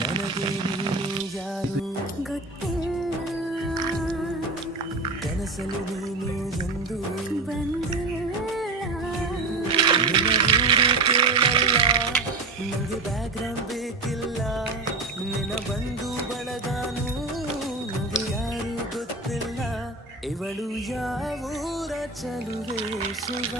ನನಗೆ ನೀನು ಯಾರು ಗೊತ್ತಿಲ್ಲ, ಕನಸಲು ನೀನು ಎಂದು ಬಂದಿಲ್ಲ. ನಿನ್ನ ಊರು ಕೇಳಲ್ಲ, ನನಗೆ ಬ್ಯಾಕ್ಗ್ರೌಂಡ್ ಬೇಕಿಲ್ಲ. ನಿನ್ನ ಬಂಧು ಬಳಗಾನು ನನಗೆ ಯಾರು ಗೊತ್ತಿಲ್ಲ. ಇವಳು ಯಾವೂರ ಚಲುವೆ ಶಿವ.